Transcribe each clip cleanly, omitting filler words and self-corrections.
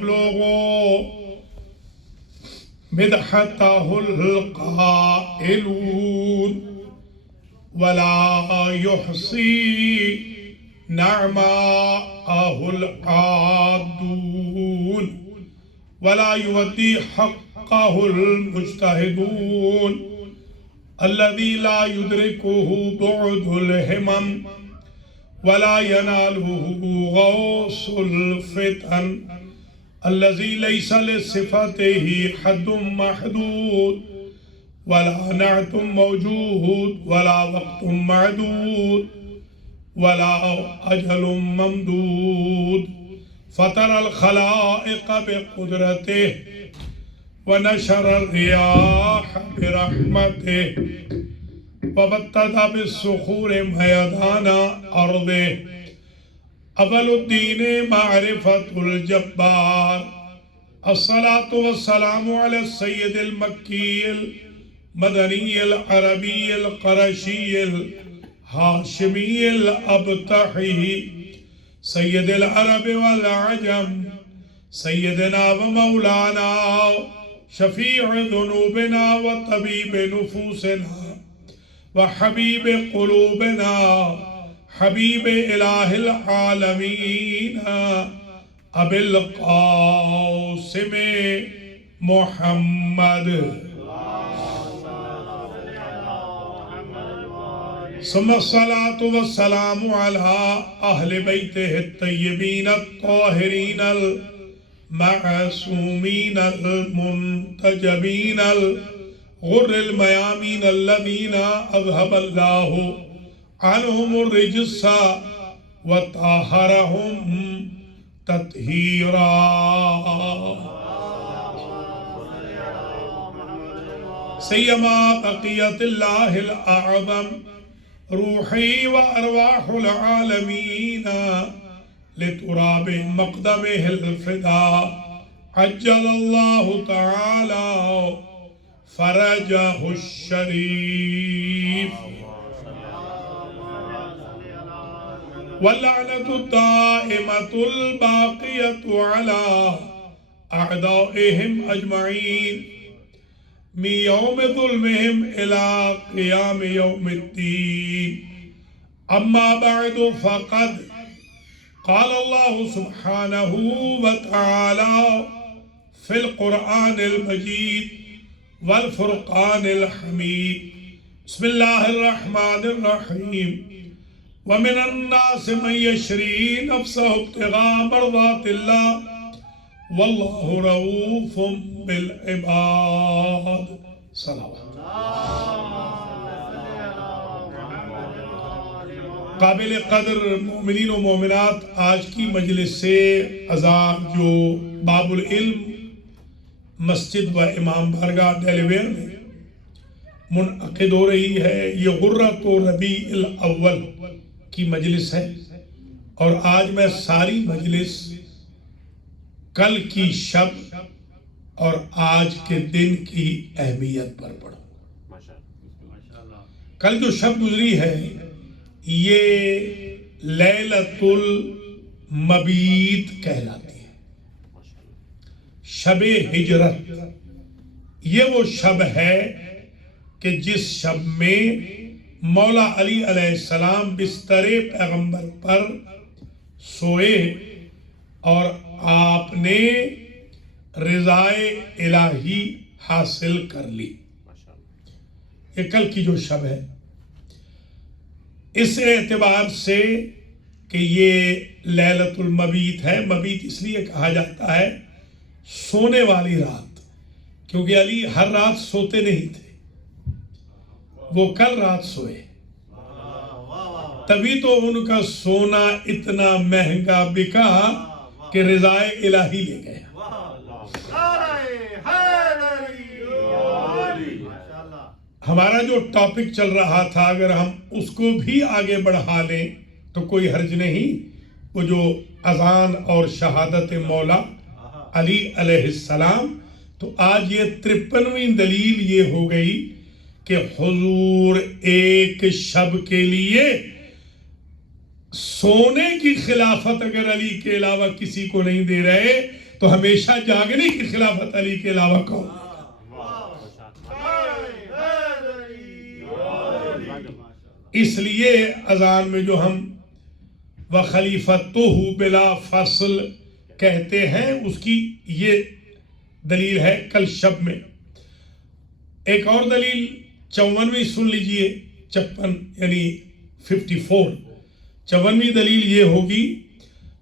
يبلغ مدحته القائلون ولا يحصي نعماءه العادون ولا يؤدي حقه المجتهدون الذي لا يدركه بعد الهمم ولا يناله غوص الفتن الذي ليس لصفته حد محدود ولا نعت موجود ولا وقت معدود ولا أجل ممدود فطر الخلائق بقدرته ونشر الرياح برحمته وبتد بالصخور ميدان أرضه أول الدين معرفة الجبار الصلاة والسلام على السيد المكي المدني العربي القرشي الهاشمي الأبطحي سيد العرب والعجم سيدنا ومولانا شفيع ذنوبنا وطبيب نفوسنا وحبيب قلوبنا حبيب إله العالمين أبي القاسم محمد ثم الصلاة والسلام على أهل بيته الطيبين الطاهرين المعصومين المنتجبين الغر الميامين الذين أذهب الله عنهم الرجس وطهرهم تطهيرا سيما بقية الله الأعظم روحي وأرواح العالمين لتراب مقدمه الفداء عجل الله تعالى فرجه الشريف واللعنة الدائمة الباقية على أعدائهم أجمعين من يوم ظلمهم إلى قيام يوم الدين أما بعد فقد قال الله سبحانه وتعالى في القرآن المجيد والفرقان الحميد بسم الله الرحمن الرحيم ومن الناس من يشري نفسه ابتغاء مرضات الله والله رؤوف بالعباد صلوات قابل قدر مومنین و مومنات، آج کی مجلس سے اذان جو باب العلم مسجد و امام بارگاہ ڈیلیویر میں منعقد ہو رہی ہے، یہ غرۃ ربیع الاول کی مجلس ہے، اور آج میں ساری مجلس کل کی شب اور آج کے دن کی اہمیت پر پڑھوں۔ کل جو شب گزری ہے یہ لیلۃ المبیت کہلاتی ہے، شب ہجرت۔ یہ وہ شب ہے کہ جس شب میں مولا علی علیہ السلام بستر پیغمبر پر سوئے اور آپ نے رضائے الہی حاصل کر لی۔ یہ کل کی جو شب ہے، اس اعتبار سے کہ یہ لیلۃ المبیت ہے، مبیت اس لیے کہا جاتا ہے سونے والی رات، کیونکہ علی ہر رات سوتے نہیں تھے، وہ کل رات سوئے، تبھی تو ان کا سونا اتنا مہنگا بکا کہ رضائے الہی لے گئے۔ ہمارا جو ٹاپک چل رہا تھا اگر ہم اس کو بھی آگے بڑھا لیں تو کوئی حرج نہیں، وہ جو اذان اور شہادت مولا علی علیہ السلام، تو آج یہ 53ویں دلیل یہ ہو گئی کہ حضور ایک شب کے لیے سونے کی خلافت اگر علی کے علاوہ کسی کو نہیں دے رہے تو ہمیشہ جاگنے کی خلافت علی کے علاوہ کون؟ اس لیے اذان میں جو ہم وَخَلِيفَتُهُ بِلَا فَصْلٍ کہتے ہیں اس کی یہ دلیل ہے کل شب میں. ایک اور دلیل 54ویں سن لیجئے، 56 یعنی 54. 54ویں دلیل یہ ہوگی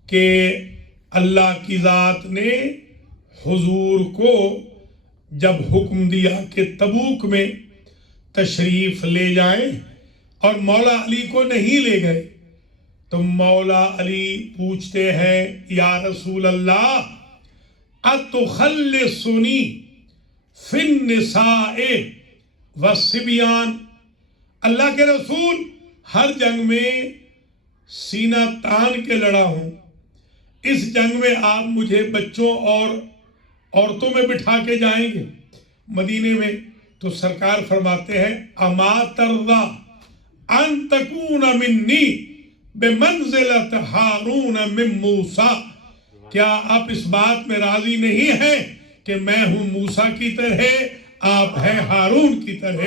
کہ اللہ کی ذات نے حضور کو جب حکم دیا کہ تبوک میں تشریف لے جائیں اور مولا علی کو نہیں لے گئے، تو مولا علی پوچھتے ہیں یا رسول اللہ اتخلصنی فی النساء والصبیان، اللہ کے رسول ہر جنگ میں سینہ تان کے لڑا ہوں، اس جنگ میں آپ مجھے بچوں اور عورتوں میں بٹھا کے جائیں گے مدینے میں؟ تو سرکار فرماتے ہیں اما ترضی ان تکون منی بمنزلت ہارون من موسیٰ، کیا آپ اس بات میں راضی نہیں ہیں کہ میں ہوں موسیٰ کی طرح، آپ ہیں ہارون کی طرح؟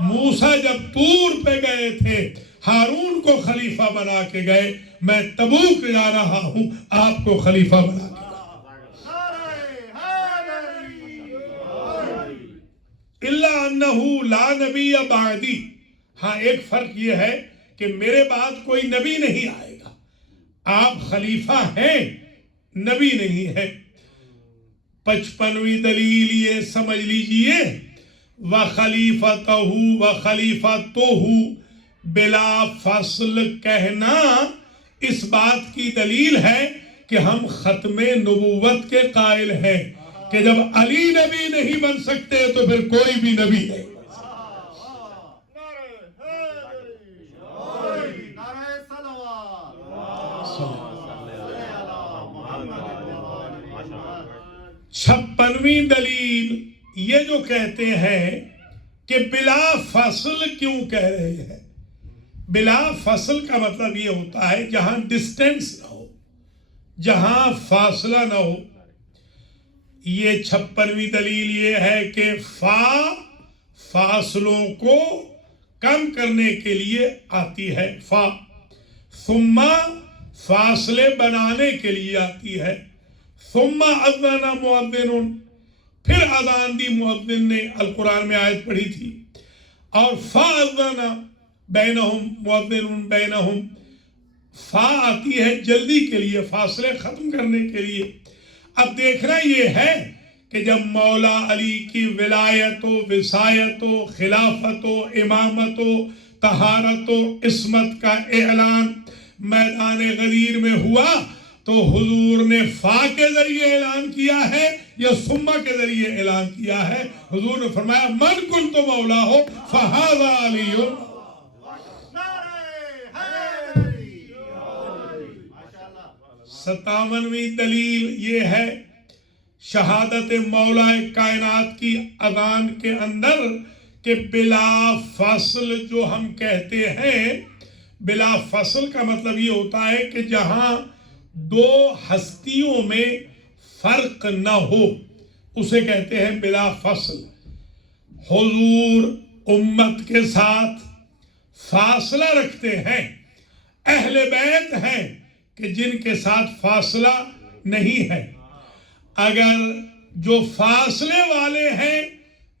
موسیٰ جب طور پہ گئے تھے ہارون کو خلیفہ بنا کے گئے، میں تبوک جا رہا ہوں آپ کو خلیفہ بنا کے الا انہ لا نبی بعدی. ہاں ایک فرق یہ ہے کہ میرے بعد کوئی نبی نہیں آئے گا، آپ خلیفہ ہیں، نبی نہیں ہے. 55ویں دلیل یہ سمجھ لیجئے وَخَلِيفَتُهُ بلا فصل کہنا اس بات کی دلیل ہے کہ ہم ختم نبوت کے قائل ہیں کہ جب علی نبی نہیں بن سکتے تو پھر کوئی بھی نبی نہیں. چھپنویں دلیل یہ جو کہتے ہیں کہ بلا فصل کیوں کہہ رہے ہیں؟ بلا فصل کا مطلب یہ ہوتا ہے جہاں ڈسٹینس نہ ہو، جہاں فاصلہ نہ ہو. یہ 56ویں دلیل یہ ہے کہ فاصلوں کو کم کرنے کے لیے آتی ہے، ثم فاصلے بنانے کے لیے آتی ہے، ثم اذن مؤذن، پھر اذان دی مؤذن نے. القرآن میں آیت پڑھی تھی. اور فاذن بینہم مؤذن بینہم، فا آتی ہے جلدی کے لیے، فاصلے ختم کرنے کے لیے. اب دیکھنا یہ ہے کہ جب مولا علی کی ولایت و وصایت و خلافت و امامت و طہارت و عصمت کا اعلان میدان غدیر میں ہوا تو حضور نے فا کے ذریعے اعلان کیا ہے یا ثم کے ذریعے اعلان کیا ہے؟ حضور نے فرمایا من کنت مولا ہو فہذا علی. 57ویں دلیل یہ ہے شہادت مولا کائنات کی اذان کے اندر کہ بلا فصل جو ہم کہتے ہیں، بلا فصل کا مطلب یہ ہوتا ہے کہ جہاں دو ہستیوں میں فرق نہ ہو اسے کہتے ہیں بلا فصل. حضور امت کے ساتھ فاصلہ رکھتے ہیں، اہل بیت ہیں کہ جن کے ساتھ فاصلہ نہیں ہے. اگر جو فاصلے والے ہیں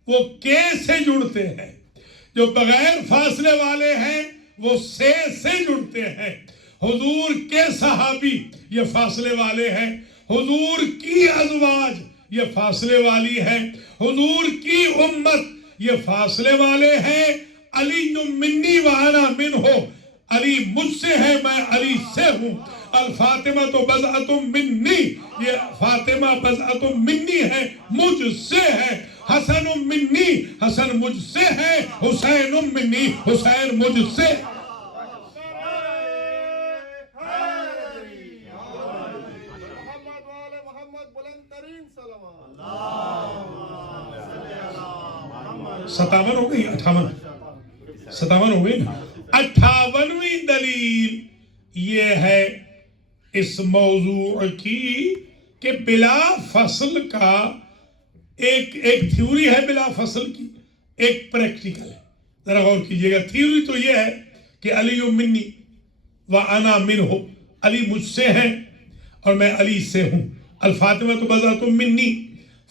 وہ کے سے جڑتے ہیں، جو بغیر فاصلے والے ہیں وہ سے جڑتے ہیں. حضور کے صحابی یہ فاصلے والے ہیں، حضور کی ازواج یہ فاصلے والی ہے، حضور کی امت یہ فاصلے والے ہیں. علی منی وانا منہ، علی مجھ سے ہے میں علی سے ہوں. الفاطمہ تو بضعۃ منی، یہ فاطمہ بضعۃ منی ہے، مجھ سے ہے. حسن منی، حسن مجھ سے ہے. حسین منی، حسین مجھ سے. ستاون ہو گئی، 57 ہو گئی نا. 58ویں دلیل یہ ہے اس موضوع کی کہ بلا فصل کا ایک تھیوری ہے بلا فصل کی، ایک پریکٹیکل ہے. ذرا غور کیجئے گا. تھیوری تو یہ ہے کہ علی منی وانا منہ، علی مجھ سے ہے اور میں علی سے ہوں. الفاطمہ تو بضعۃ منی،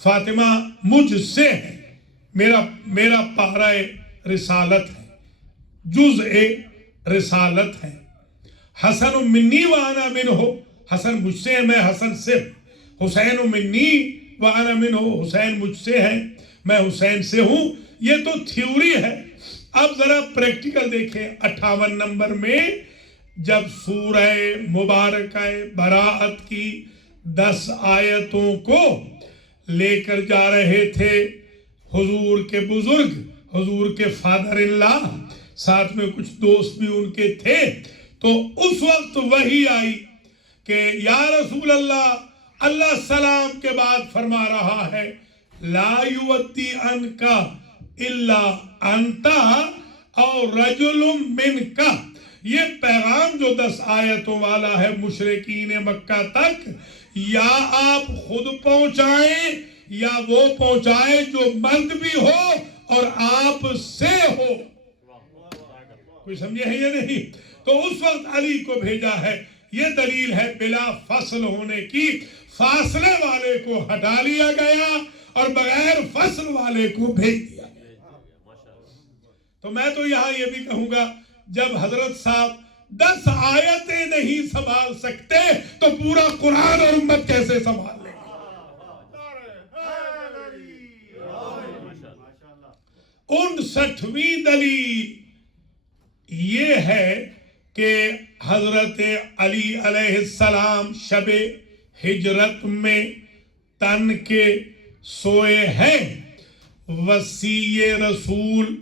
فاطمہ مجھ سے ہے، میرا پارہ رسالت ہے، جزء رسالت ہے. حسن منی وانا منہ، حسن مجھ سے ہے، میں حسن سے ہوں. حسین منی وانا منہ، حسین مجھ سے ہے، میں حسین سے ہوں. یہ تو تھیوری ہے. اب ذرا پریکٹیکل دیکھیں. 58 نمبر میں جب سورہ مبارکہ براءت کی 10 آیتوں کو لے کر جا رہے تھے حضور کے بزرگ، حضور کے فادر اللہ، ساتھ میں کچھ دوست بھی ان کے تھے، تو اس وقت وحی آئی کہ یا رسول اللہ، اللہ سلام کے بعد فرما رہا ہے لا یؤتی عنکا الا انتا او رجل منکا. یہ پیغام جو 10 آیتوں والا ہے مشرکین مکہ تک، یا آپ خود پہنچائیں یا وہ پہنچائے جو مرد بھی ہو اور آپ سے ہو. کوئی سمجھے ہے یا نہیں؟ تو اس وقت علی کو بھیجا ہے. یہ دلیل ہے بلا فصل ہونے کی. فاصلے والے کو ہٹا لیا گیا اور بغیر فصل والے کو بھیج دیا گیا. تو میں تو یہاں یہ بھی کہوں گا، جب حضرت صاحب 10 آیتیں نہیں سنبھال سکتے تو پورا قرآن اور امت کیسے سنبھال لیں گے؟ 59ویں دلیل یہ ہے کہ حضرت علی علیہ السلام شب ہجرت میں تن کے سوئے ہیں. وصی رسول،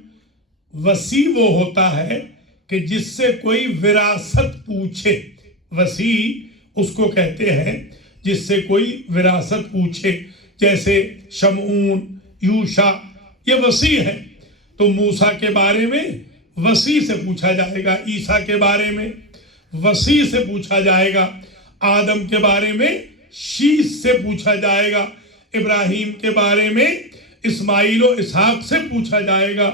وصی وہ ہوتا ہے کہ جس سے کوئی وراثت پوچھے. وصی اس کو کہتے ہیں جس سے کوئی وراثت پوچھے، جیسے شمعون، یوشع، یہ وصی ہے. تو موسیٰ کے بارے میں وصی سے پوچھا جائے گا، عیسیٰ کے بارے میں وصی سے پوچھا جائے گا، آدم کے بارے میں شیش سے پوچھا جائے گا، ابراہیم کے بارے میں اسماعیل و اسحاق سے پوچھا جائے گا،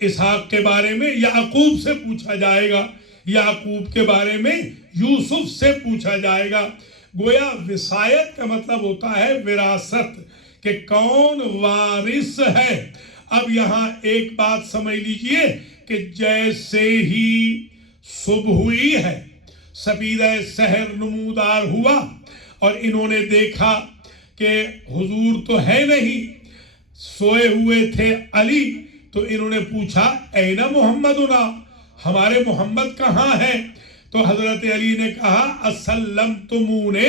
اسحاق کے بارے میں یعقوب سے پوچھا جائے گا، یعقوب کے بارے میں یوسف سے پوچھا جائے گا. گویا وصایت کا مطلب ہوتا ہے وراثت، کہ کون وارث ہے. اب یہاں ایک بات سمجھ لیجئے کہ جیسے ہی صبح ہوئی ہے، سپیدہ سحر نمودار ہوا اور انہوں نے دیکھا کہ حضور تو ہے نہیں، سوئے ہوئے تھے علی، تو انہوں نے پوچھا این محمدنا، ہمارے محمد کہاں ہیں؟ تو حضرت علی نے کہا اسلمتمونے،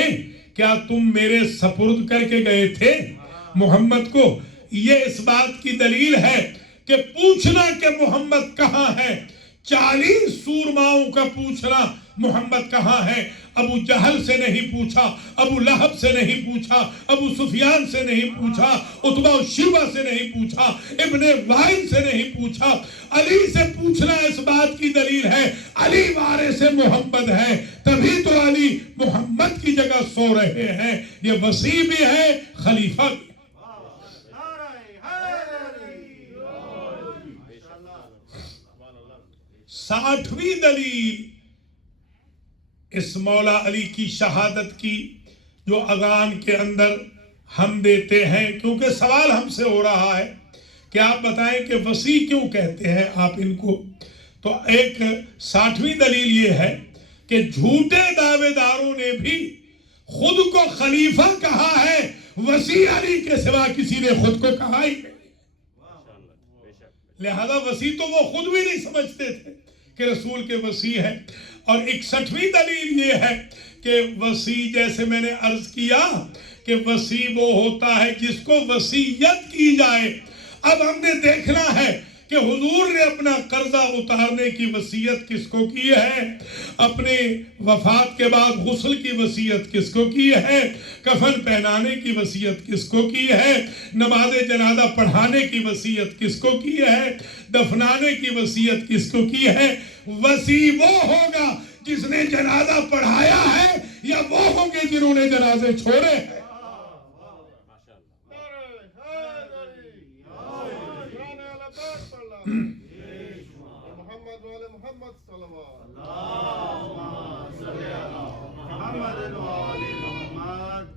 کیا تم میرے سپرد کر کے گئے تھے محمد کو؟ یہ اس بات کی دلیل ہے کہ پوچھنا کہ محمد کہاں ہے، 40 سورماؤں کا پوچھنا محمد کہاں ہے. ابو جہل سے نہیں پوچھا، ابو لہب سے نہیں پوچھا، ابو سفیان سے نہیں پوچھا، عتبہ و شیبہ سے نہیں پوچھا، ابن وائل سے نہیں پوچھا. علی سے پوچھنا اس بات کی دلیل ہے علی وارث محمد ہے، تبھی تو علی محمد کی جگہ سو رہے ہیں. یہ وصی بھی ہے، خلیفہ بھی. 60ویں دلیل اس مولا علی کی شہادت کی جو اذان کے اندر ہم دیتے ہیں، کیونکہ سوال ہم سے ہو رہا ہے کہ آپ بتائیں کہ وصی کیوں کہتے ہیں آپ ان کو. تو ایک 60ویں دلیل یہ ہے کہ جھوٹے دعوے داروں نے بھی خود کو خلیفہ کہا ہے، وصی علی کے سوا کسی نے خود کو کہا ہی نہیں. لہذا وصی تو وہ خود بھی نہیں سمجھتے تھے کہ رسول کے وصی ہے. اور 61ویں دلیل یہ ہے کہ وصی، جیسے میں نے عرض کیا کہ وصی وہ ہوتا ہے جس کو وصیت کی جائے. اب ہم نے دیکھنا ہے کہ حضور نے اپنا قرضہ اتارنے کی وصیت کس کو کی ہے، اپنے وفات کے بعد غسل کی وصیت کس کو کی ہے، کفن پہنانے کی وصیت کس کو کی ہے، نماز جنازہ پڑھانے کی وصیت کس کو کی ہے، دفنانے کی وصیت کس کو کی ہے. وصی وہ ہوگا جس نے جنازہ پڑھایا ہے یا وہ ہوں گے جنہوں نے جنازے چھوڑے ہیں.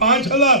5,000।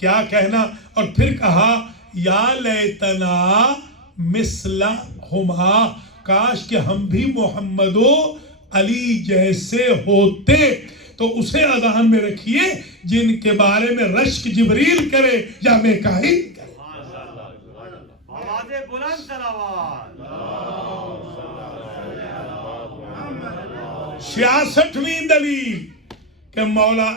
کیا کہنا. اور پھر کہا یا لیتنا مثلہما، کاش کہ ہم بھی محمد و علی جیسے ہوتے. تو اسے اذان میں رکھیے جن کے بارے میں رشک جبریل کرے یا میکائیل کرے. بلند صلوات. 66ویں دلیل کہ مولا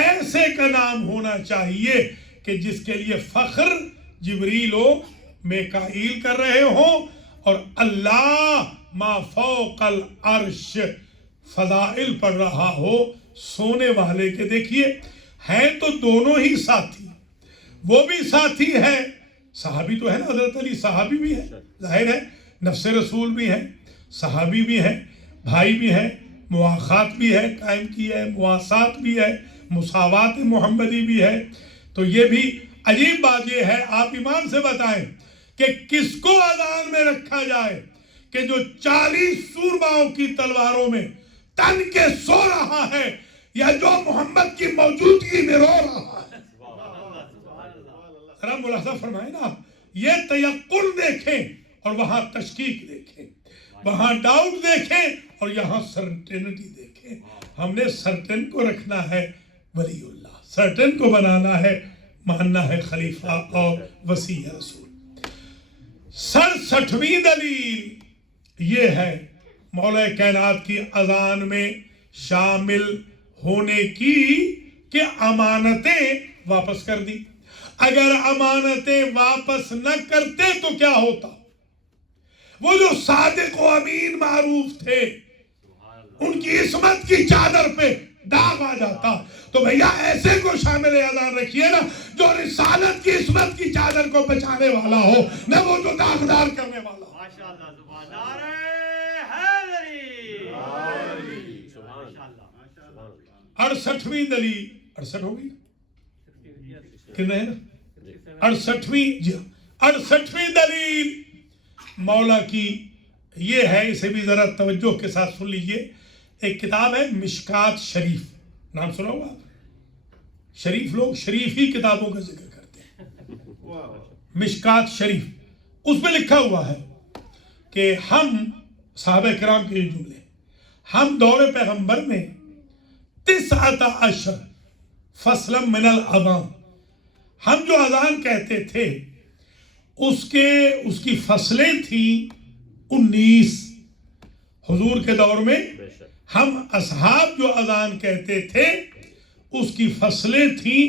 ایسے کا نام ہونا چاہیے کہ جس کے لیے فخر جبریل و میکائیل کر رہے ہوں، اور اللہ ما فوق العرش فضائل پڑھ رہا ہو سونے والے کے. دیکھیے ہیں تو دونوں ہی ساتھی، وہ بھی ساتھی ہے، صحابی تو ہے نا، حضرت علی صحابی بھی ہے، ظاہر ہے نفس رسول بھی ہے، صحابی بھی ہے، بھائی بھی ہے، مواخات بھی ہے قائم کی ہے، مواسات بھی ہے، مساوات محمدی بھی ہے. تو یہ بھی عجیب بات یہ ہے، آپ ایمان سے بتائیں کہ کس کو اذان میں رکھا جائے کہ جو 40 سورماؤں کی تلواروں میں تن کے سو رہا ہے، یا جو محمد کی موجودگی میں رو رہا ہے. ذرا ملاحظہ فرمائیں نا، یہ تیقن دیکھیں اور وہاں تشکیک دیکھیں، وہاں ڈاؤٹ دیکھیں اور یہاں سرٹینٹی دیکھیں. ہم نے سرٹن کو رکھنا ہے ولی اللہ، سرٹن کو بنانا ہے، ماننا ہے خلیفہ اور وسیع رسول. 67ویں دلیل یہ ہے مولا کائنات کی اذان میں شامل ہونے کی کہ امانتیں واپس کر دی. اگر امانتیں واپس نہ کرتے تو کیا ہوتا؟ وہ جو صادق و امین معروف تھے ان کی عصمت کی چادر پہ داغ آ جاتا. تو بھیا ایسے کو شامل اذان رکھیے نا جو رسالت کی عصمت کی چادر کو بچانے والا ہو، نہ وہ جو داغدار کرنے والا ہو. ماشاءاللہ سبحان اللہ. حیدری. ماشاءاللہ. 68ویں دلیل 68 ہوگی کتنے ہیں نا 68ویں، جی 68ویں دلیل مولا کی یہ ہے، اسے بھی ذرا توجہ کے ساتھ سن لیجئے. ایک کتاب ہے مشکات شریف، نام سنا ہوگا آپ؟ شریف لوگ شریف ہی کتابوں کا ذکر کرتے ہیں. مشکات شریف، اس میں لکھا ہوا ہے کہ ہم صحابہ کرام کے یہ جملے، ہم دور پیغمبر میں 19 فصلا من الاذان، ہم جو اذان کہتے تھے اس کی فصلیں تھیں 19. حضور کے دور میں ہم اصحاب جو اذان کہتے تھے اس کی فصلیں تھیں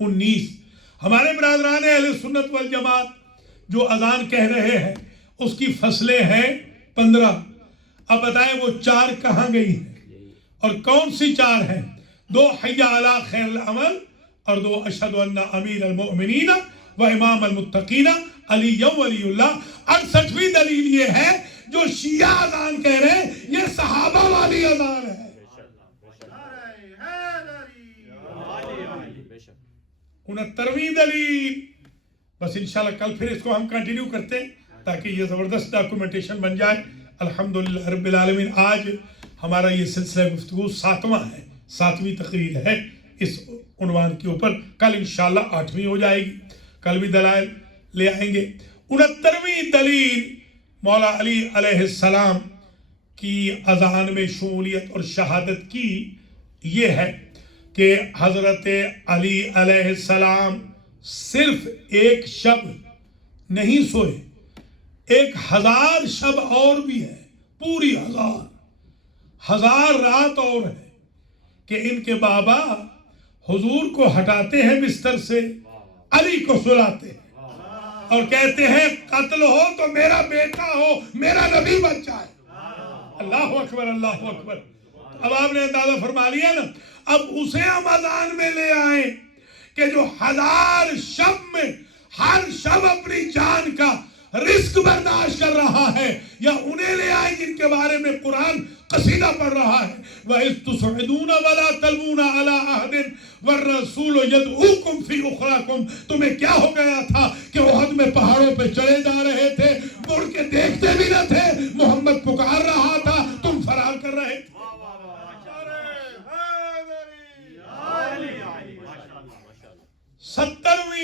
19. ہمارے برادران اہل سنت والجماعت جو اذان کہہ رہے ہیں اس کی فصلیں ہیں 15. اب بتائیں وہ 4 کہاں گئی ہیں اور کون سی 4 ہیں؟ 2 حی علی خیر العمل اور 2 اشہد ان امیر المؤمنین و امام المتقین علی ولی اللہ. 68ویں دلیل یہ ہے جو شیعہ اذان کہہ رہے ہیں یہ صحابہ والی اذان ہے. 69ویں دلیل، بس انشاءاللہ کل پھر اس کو ہم کنٹینیو کرتے ہیں تاکہ یہ زبردست ڈاکومنٹیشن بن جائے. الحمدللہ رب العالمین. آج ہمارا یہ سلسلہ گفتگو 7واں ہے، 7ویں تقریر ہے اس عنوان کے اوپر. کل انشاءاللہ 8ویں ہو جائے گی، کل بھی دلائل لے آئیں گے. 69ویں دلیل مولا علی علیہ السلام کی اذان میں شمولیت اور شہادت کی یہ ہے کہ حضرت علی علیہ السلام صرف ایک شب نہیں سوئے، 1000 شب اور بھی ہے، پوری 1000 رات اور ہے کہ ان کے بابا حضور کو ہٹاتے ہیں بستر سے، علی کو سلاتے ہیں اور کہتے ہیں قتل ہو تو میرا بیٹا ہو، میرا نبی بن جائے. اللہ اکبر اللہ اکبر. اب آپ نے اندازہ فرما لیا نا. اب اسے ہم اذان میں لے آئیں کہ جو 1000 شب میں ہر شب اپنی جان کا رزق برداشت کر رہا ہے، یا انہیں لے آئیں جن کے بارے میں قرآن قصیدہ پڑھ رہا ہے وَإِذْ تُصْعِدُونَ وَلَا تَلْوُونَ عَلَىٰ أَحَدٍ وَالرَّسُولُ يَدْعُوكُمْ فِي أُخْرَاكُمْ. تمہیں کیا ہو گیا تھا کہ احد میں پہاڑوں پہ چڑھے جا رہے تھے، مڑ کے دیکھتے بھی نہ تھے، محمد پکار رہا تھا، تم فرار کر رہے تھے. 70ویں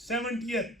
70th,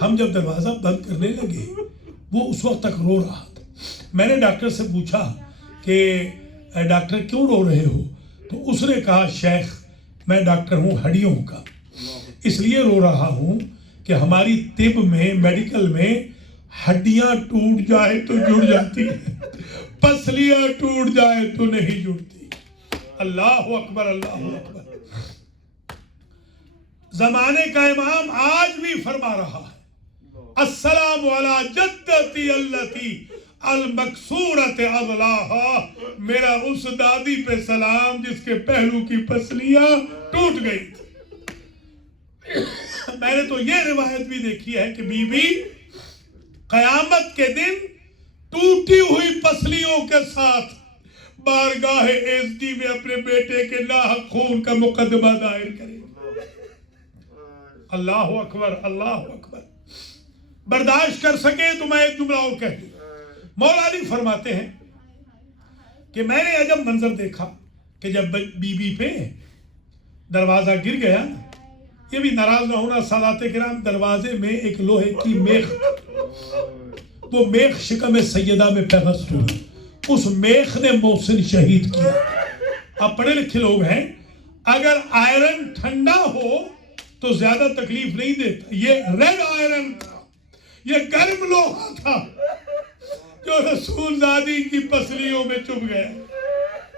ہم جب دروازہ بند کرنے لگے وہ اس وقت تک رو رہا تھا. میں نے ڈاکٹر سے پوچھا کہ ڈاکٹر کیوں رو رہے ہو؟ تو اس نے کہا شیخ میں ڈاکٹر ہوں ہڈیوں کا، اس لیے رو رہا ہوں کہ ہماری طب میں میڈیکل میں ہڈیاں ٹوٹ جائے تو جڑ جاتی ہیں، پسلیاں ٹوٹ جائے تو نہیں جڑتی. اللہ اکبر اللہ اکبر. زمانے کا امام آج بھی فرما رہا ہے السلام علی جدتی التی المکسورت اضلاعہا، میرا اس دادی پہ سلام جس کے پہلو کی پسلیاں ٹوٹ گئی تھی. میں نے تو یہ روایت بھی دیکھی ہے کہ بی بی قیامت کے دن ٹوٹی ہوئی پسلیوں کے ساتھ بارگاہ ایزدی میں اپنے بیٹے کے ناحق خون کا مقدمہ دائر کرے. اللہ اکبر اللہ اکبر. برداشت کر سکے تو میں ایک جملہ اور کہہ دوں. مولا علی فرماتے ہیں کہ میں نے عجب منظر دیکھا کہ جب بی بی پہ دروازہ گر گیا، یہ بھی ناراض نہ ہونا سادات کرام، دروازے میں ایک لوہے کی میخ، وہ میخ شکم سیدہ میں پیوست ہوئی، اس میخ نے محسن شہید کیا. آپ پڑھے لکھے لوگ ہیں، اگر آئرن ٹھنڈا ہو تو زیادہ تکلیف نہیں دیتا. یہ ریڈ آئرن تھا، یہ گرم لوہا تھا جو رسول زادی کی پسلیوں میں چبھ گیا.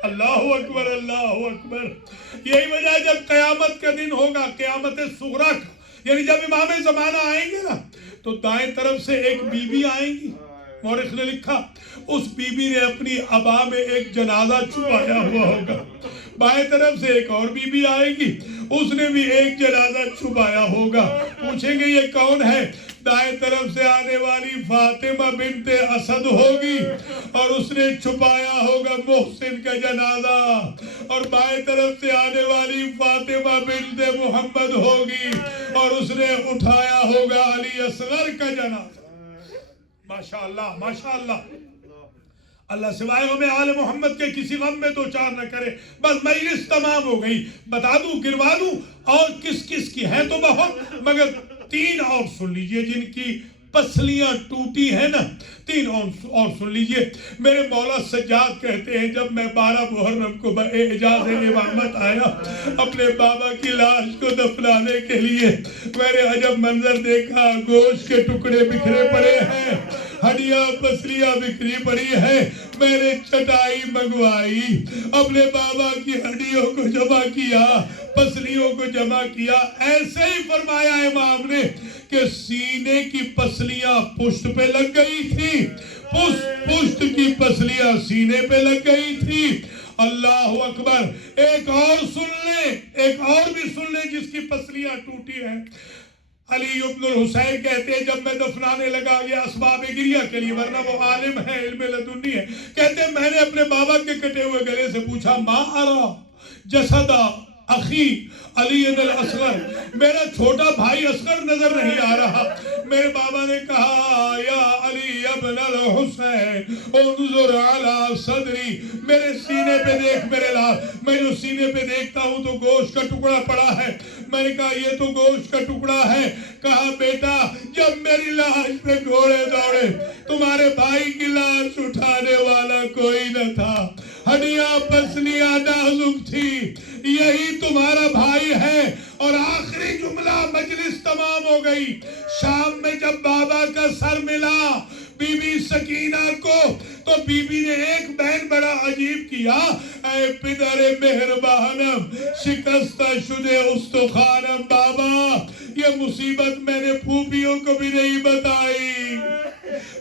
اللہ اکبر اللہ اکبر. یہی وجہ جب قیامت کا دن ہوگا، قیامت صغریٰ کا، یعنی جب امام زمانہ آئیں گے نا تو دائیں طرف سے ایک بی بی آئیں گی. مورخ نے لکھا اس بی بی نے اپنی عبا میں ایک جنازہ چھپایا ہوا ہوگا. بائیں طرف سے ایک اور بی بی آئے گی، اس نے بھی ایک جنازہ چھپایا ہوگا. پوچھیں گے یہ کون ہے؟ دائیں طرف سے آنے والی فاطمہ بنت اسد ہوگی اور اس نے چھپایا ہوگا محسن کا جنازہ، اور بائیں طرف سے آنے والی فاطمہ بنت محمد ہوگی اور اس نے اٹھایا ہوگا علی اصغر کا جنازہ. ماشاءاللہ ماشاءاللہ. اللہ سوائے ہمیں آل محمد کے کسی غم میں دو چار نہ کرے. بس مجلس تمام ہو گئی، بتا دوں گروا دوں اور کس کس کی ہیں تو بہت، مگر 3 اور سن لیجئے جن کی پسلیاں ٹوٹی ہیں نا، 3 اور سن لیجئے. میرے مولا سجاد کہتے ہیں جب میں 12 محرم کو اعجاز امامت آیا اپنے بابا کی لاش کو دفنانے کے لیے، میں نے عجب منظر دیکھا. گوشت کے ٹکڑے بکھرے پڑے ہیں، ہڈیاں پسلیاں بکھری پڑی ہیں. میں نے چٹائی منگوائی، اپنے بابا کی ہڈیوں کو جمع کیا، پسلیوں کو جمع کیا. ایسے ہی فرمایا امام نے کہ سینے کی پسلیاں پشت پہ لگ گئی تھی، پشت کی پسلیاں سینے پہ لگ گئی تھی. اللہ اکبر. ایک اور سن لیں، ایک اور بھی سن لیں جس کی پسلیاں ٹوٹی ہیں. علی ابن الحسین کہتے ہیں جب میں دفنانے لگا، یہ اسباب گریہ کے لیے، ورنہ وہ عالم ہے، علم لدنی ہے، کہتے ہیں میں نے اپنے بابا کے کٹے ہوئے گلے سے پوچھا ما ارا جسدہ اخی علی الاصغر، میرا چھوٹا بھائی اصغر نظر نہیں آ رہا. میرے بابا نے کہا یا علی ابن الحسین انظر علی صدری، میرے سینے پہ دیکھ میرے لال. میں جو سینے پہ دیکھتا ہوں تو گوشت کا ٹکڑا پڑا ہے. میں نے کہا یہ تو گوشت کا ٹکڑا ہے. کہا بیٹا جب میری لاش پہ گھوڑے دوڑے تمہارے بھائی کی لاش اٹھانے والا کوئی نہ تھا، ہڈیاں پسلیاں نازک تھی، یہی تمہارا بھائی ہے. اور آخری جملہ، مجلس تمام ہو گئی. شام میں جب بابا کا سر ملا بی بی سکینہ کو تو بی بی نے ایک بین بڑا عجیب کیا، اے پدر مہربانم شکستہ شدے استخوانم بابا، یہ مصیبت میں نے پھوپھیوں کو بھی نہیں بتائی،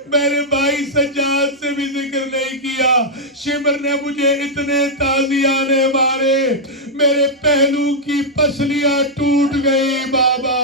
میرے بھائی سجاد سے بھی ذکر نہیں کیا. شمر نے مجھے اتنے تازیانے مارے، میرے پہلو کی پسلیاں ٹوٹ گئی بابا.